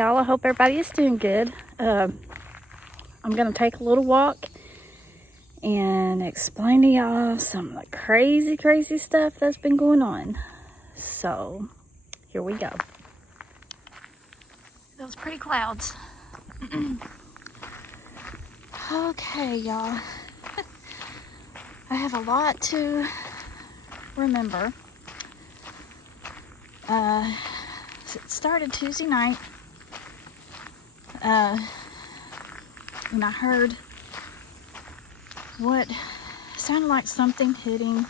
y'all. I hope everybody is doing good. I'm going to take a little walk and explain to y'all some of the crazy stuff that's been going on. So, here we go. Those pretty clouds. Okay, y'all. I have a lot to remember. It started Tuesday night. When I heard what sounded like something hitting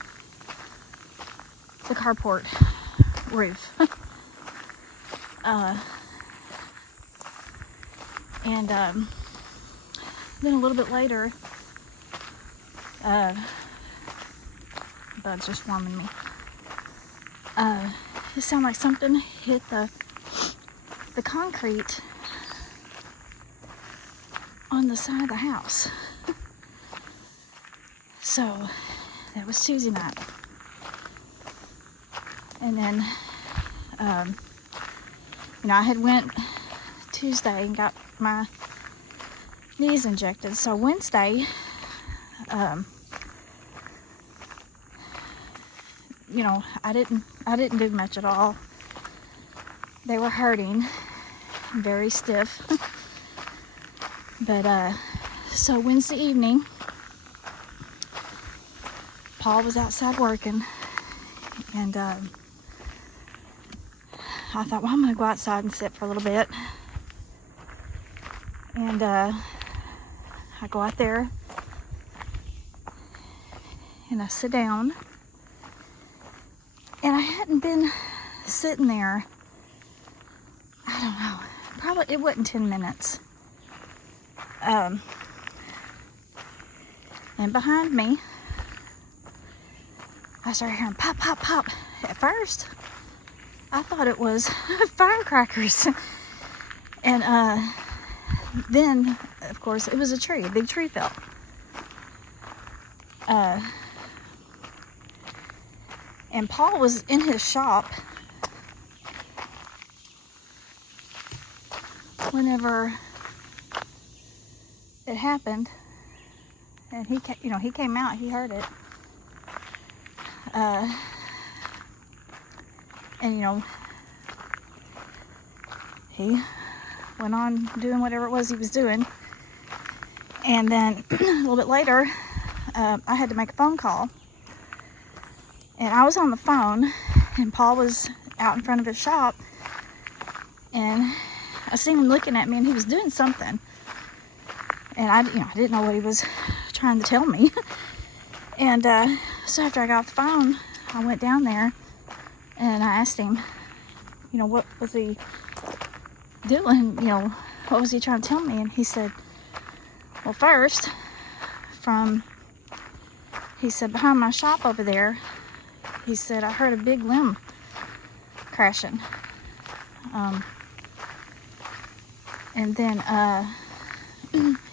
the carport roof. And then a little bit later, bugs are swarming me. It sounded like something hit the concrete on the side of the house. So that was Tuesday night. And then, I had went Tuesday and got my knees injected. So Wednesday, I didn't do much at all. They were hurting, very stiff. But so Wednesday evening, Paul was outside working, and I thought, well, I'm gonna go outside and sit for a little bit. And I go out there and I sit down, and I hadn't been sitting there, I don't know, probably it wasn't 10 minutes. And behind me, I started hearing pop, pop, pop. At first, I thought it was firecrackers. And then, of course, it was a tree. A big tree fell. And Paul was in his shop whenever it happened, and he came out. He heard it, and he went on doing whatever it was he was doing. And then a little bit later, I had to make a phone call, and I was on the phone, and Paul was out in front of his shop, and I seen him looking at me, and he was doing something. And I didn't know what he was trying to tell me. And so after I got off the phone, I went down there and I asked him, what was he doing? What was he trying to tell me? And he said, well, first, he said, behind my shop over there, he said, I heard a big limb crashing. And then,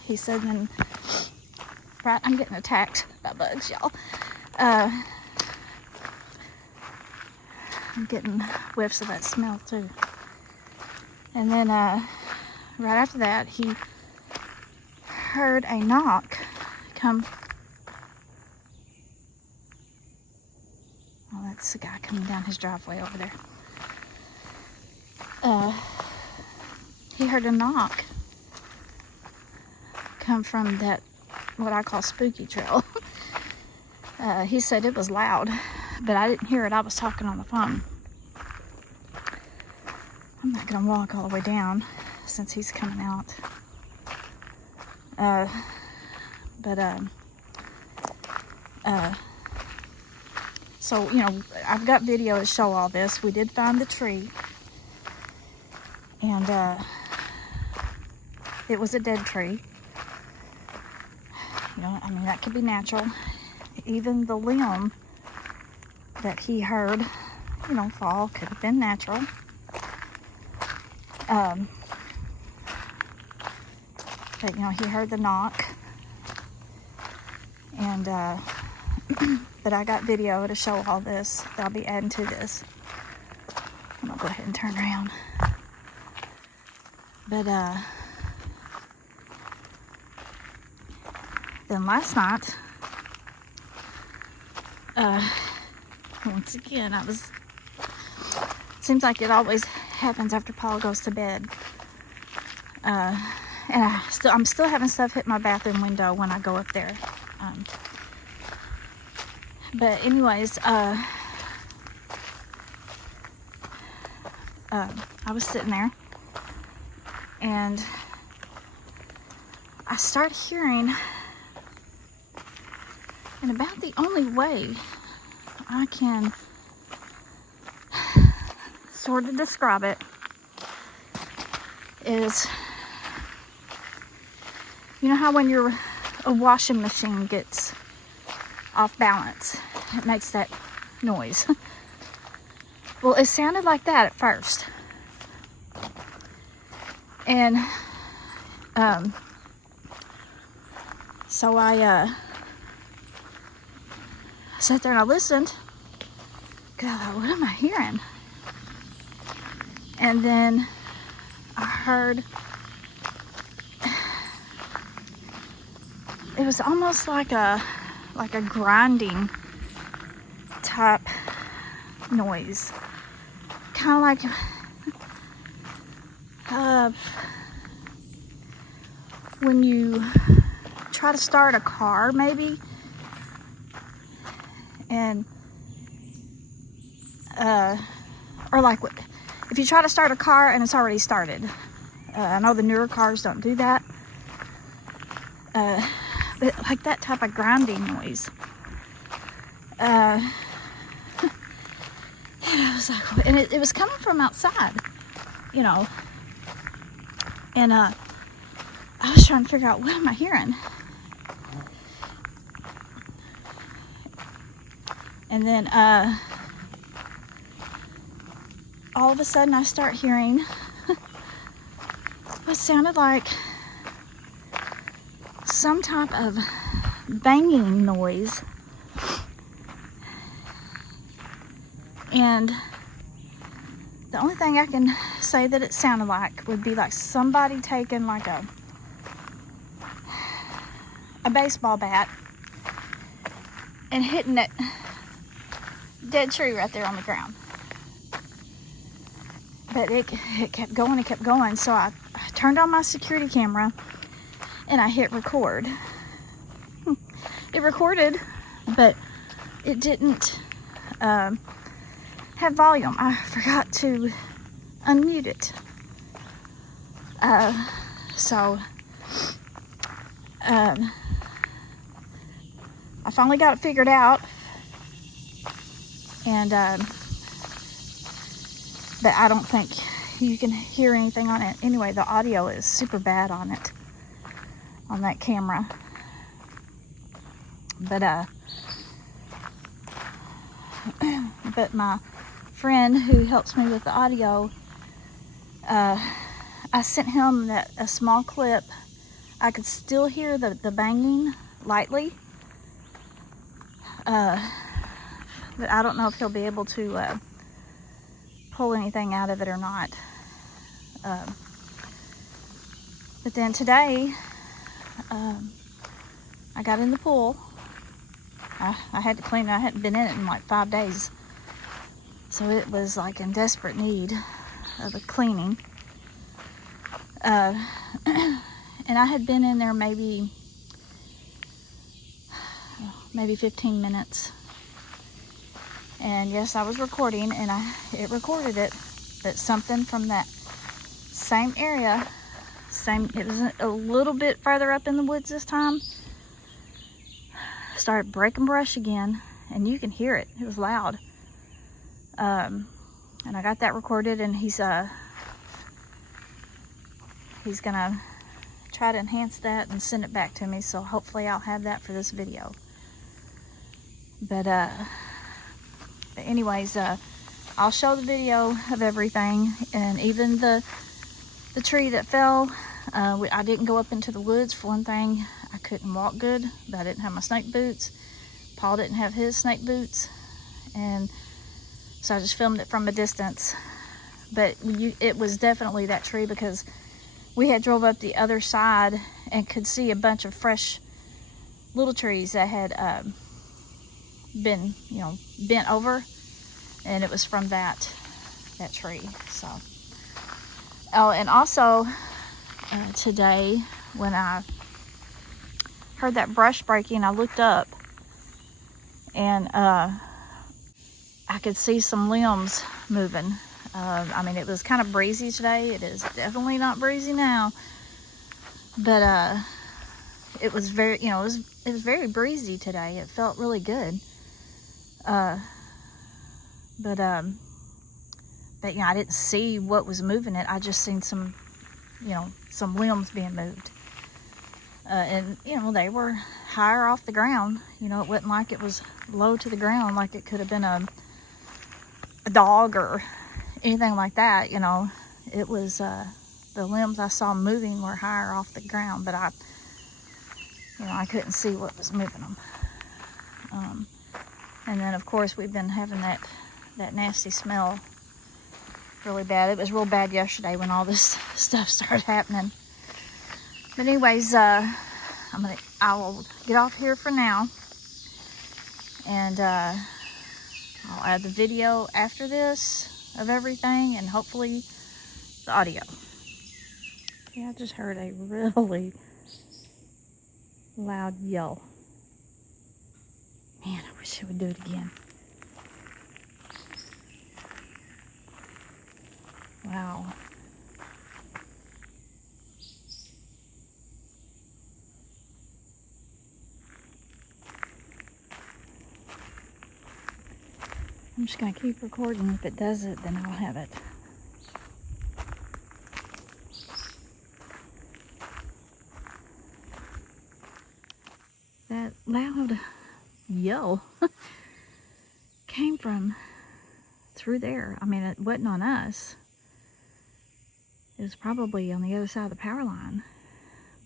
he said, then, right, I'm getting attacked by bugs, y'all. I'm getting whiffs of that smell, too. And then, right after that, he heard a knock come. Oh, that's the guy coming down his driveway over there. He heard a knock come from that, what I call spooky trail. He said it was loud, but I didn't hear it. I was talking on the phone. I'm not gonna walk all the way down since he's coming out. So I've got video to show all this. We did find the tree, and it was a dead tree. That could be natural. Even the limb that he heard, fall could have been natural. But, he heard the knock. And, but I got video to show all this that I'll be adding to this. I'm going to go ahead and turn around. But then last night, once again, seems like it always happens after Paul goes to bed. And I'm still having stuff hit my bathroom window when I go up there. But anyways, I was sitting there, and I start hearing, and about the only way I can sort of describe it is, you know how when a washing machine gets off balance, it makes that noise. Well, it sounded like that at first. And so I sat there and I listened. God, what am I hearing? And then I heard, it was almost like a grinding type noise, kind of like when you try to start a car, maybe, and or like if you try to start a car and it's already started. I know the newer cars don't do that, but like that type of grinding noise. And I was like, and it was coming from outside, you know. And I was trying to figure out, what am I hearing? And then all of a sudden I start hearing what sounded like some type of banging noise. And the only thing I can say that it sounded like would be like somebody taking like a baseball bat and hitting that dead tree right there on the ground. But it kept going, so I turned on my security camera and I hit record. It recorded, but it didn't have volume. I forgot to unmute it. So I finally got it figured out, and but I don't think you can hear anything on it. Anyway, the audio is super bad on it, on that camera. But my friend who helps me with the audio, I sent him a small clip. I could still hear the banging lightly, but I don't know if he'll be able to pull anything out of it or not. But then today, I got in the pool. I had to clean it. I hadn't been in it in like 5 days. So it was like in desperate need of a cleaning. And I had been in there maybe 15 minutes. And yes, I was recording, and it recorded it, but something from that same area, it was a little bit further up in the woods this time, started breaking brush again, and you can hear it. It was loud. And I got that recorded, and he's gonna try to enhance that and send it back to me, so hopefully I'll have that for this video. But anyways, I'll show the video of everything, and even the tree that fell. I didn't go up into the woods. For one thing, I couldn't walk good, but I didn't have my snake boots. Paul didn't have his snake boots, and so I just filmed it from a distance. But it was definitely that tree, because we had drove up the other side and could see a bunch of fresh little trees that had been, you know, bent over, and it was from that tree. So, oh, and also today when I heard that brush breaking, I looked up and I could see some limbs moving. I mean, it was kind of breezy today. It is definitely not breezy now, but it was very, you know, it was very breezy today. It felt really good. But you know, I didn't see what was moving it. I just seen some, you know, some limbs being moved. And, you know, they were higher off the ground. You know, it wasn't like it was low to the ground, like it could have been a dog or anything like that. You know, it was, the limbs I saw moving were higher off the ground, but I couldn't see what was moving them. And then, of course, we've been having that nasty smell really bad. It was real bad yesterday when all this stuff started happening. But anyways, I will get off here for now, and I'll add the video after this of everything, and hopefully the audio. Yeah, I just heard a really loud yell. Man, I wish I would do it again. Wow. I'm just going to keep recording. If it does it, then I'll have it. That loud yell came from through there. I mean, it wasn't on us. It was probably on the other side of the power line.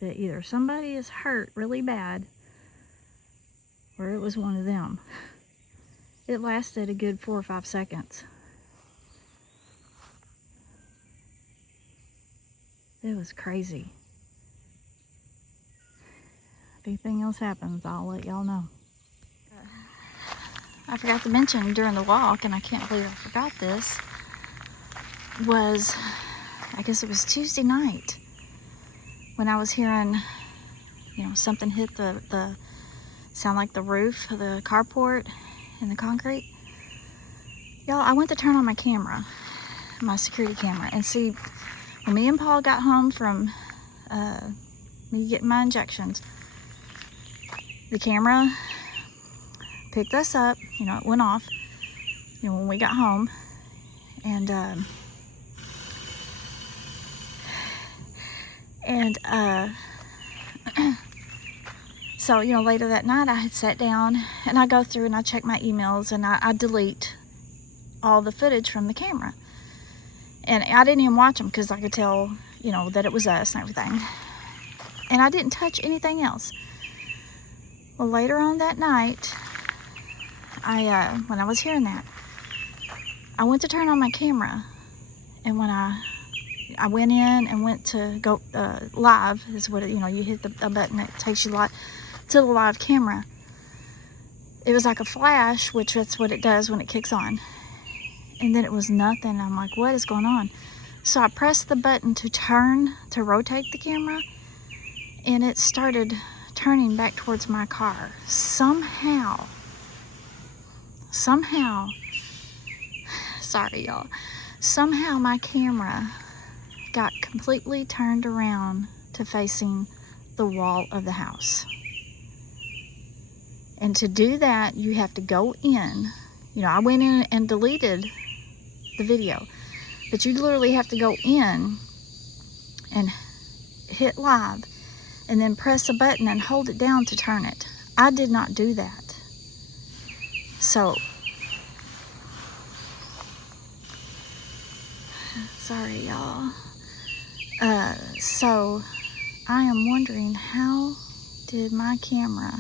But either somebody is hurt really bad, or it was one of them. It lasted a good 4 or 5 seconds. It was crazy. If anything else happens, I'll let y'all know. I forgot to mention during the walk, and I can't believe I forgot this, was, I guess it was Tuesday night, when I was hearing, you know, something hit the sound like the roof of the carport and the concrete. Y'all, I went to turn on my camera, my security camera, and see, when me and Paul got home from me getting my injections, the camera picked us up. You know, it went off, you know, when we got home, and so, you know, later that night I had sat down and I go through and I check my emails, and I delete all the footage from the camera, and I didn't even watch them because I could tell, you know, that it was us and everything, and I didn't touch anything else. Well, later on that night, when I was hearing that, I went to turn on my camera, and when I went in and went to go live, is what it, you know, you hit a button that takes you live to the live camera. It was like a flash, which that's what it does when it kicks on, and then it was nothing. I'm like, what is going on? So I pressed the button to rotate the camera, and it started turning back towards my car. Somehow, sorry y'all, somehow my camera got completely turned around to facing the wall of the house. And to do that, you have to go in. You know, I went in and deleted the video, but you literally have to go in and hit live, and then press a button and hold it down to turn it. I did not do that. So, sorry y'all. So, I am wondering, how did my camera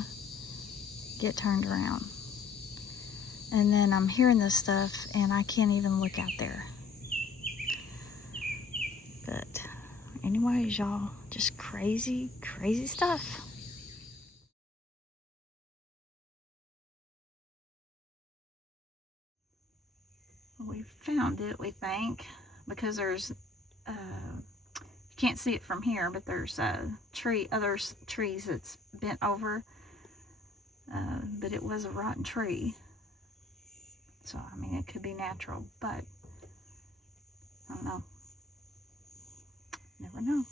get turned around? And then I'm hearing this stuff and I can't even look out there. But anyways, y'all, just crazy, crazy stuff. We found it, we think, because there's, you can't see it from here, but there's other trees that's bent over, but it was a rotten tree. So, I mean, it could be natural, but I don't know. Never know.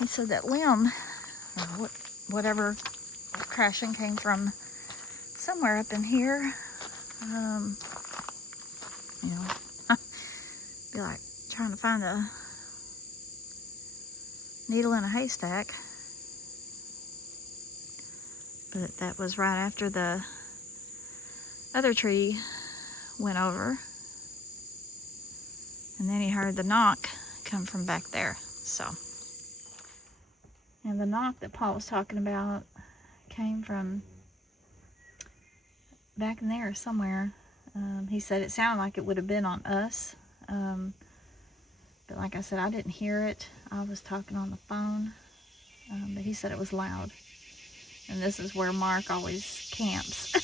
He said that limb, or whatever crashing came from somewhere up in here. You know, be like trying to find a needle in a haystack. But that was right after the other tree went over. And then he heard the knock come from back there. So, and the knock that Paul was talking about came from back in there somewhere. He said it sounded like it would have been on us. But like I said, I didn't hear it. I was talking on the phone. But he said it was loud. And this is where Mark always camps.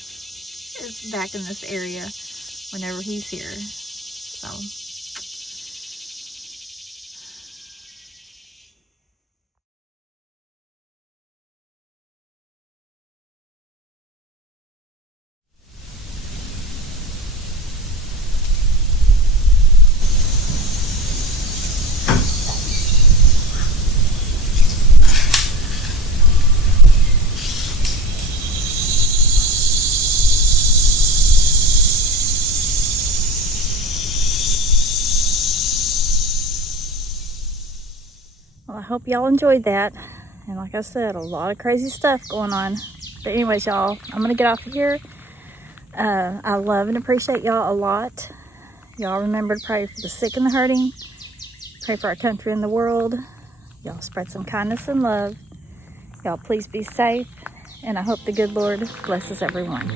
Is back in this area whenever he's here. So. Well, I hope y'all enjoyed that. And like I said, a lot of crazy stuff going on. But anyways, y'all, I'm going to get off of here. I love and appreciate y'all a lot. Y'all remember to pray for the sick and the hurting. Pray for our country and the world. Y'all spread some kindness and love. Y'all please be safe. And I hope the good Lord blesses everyone.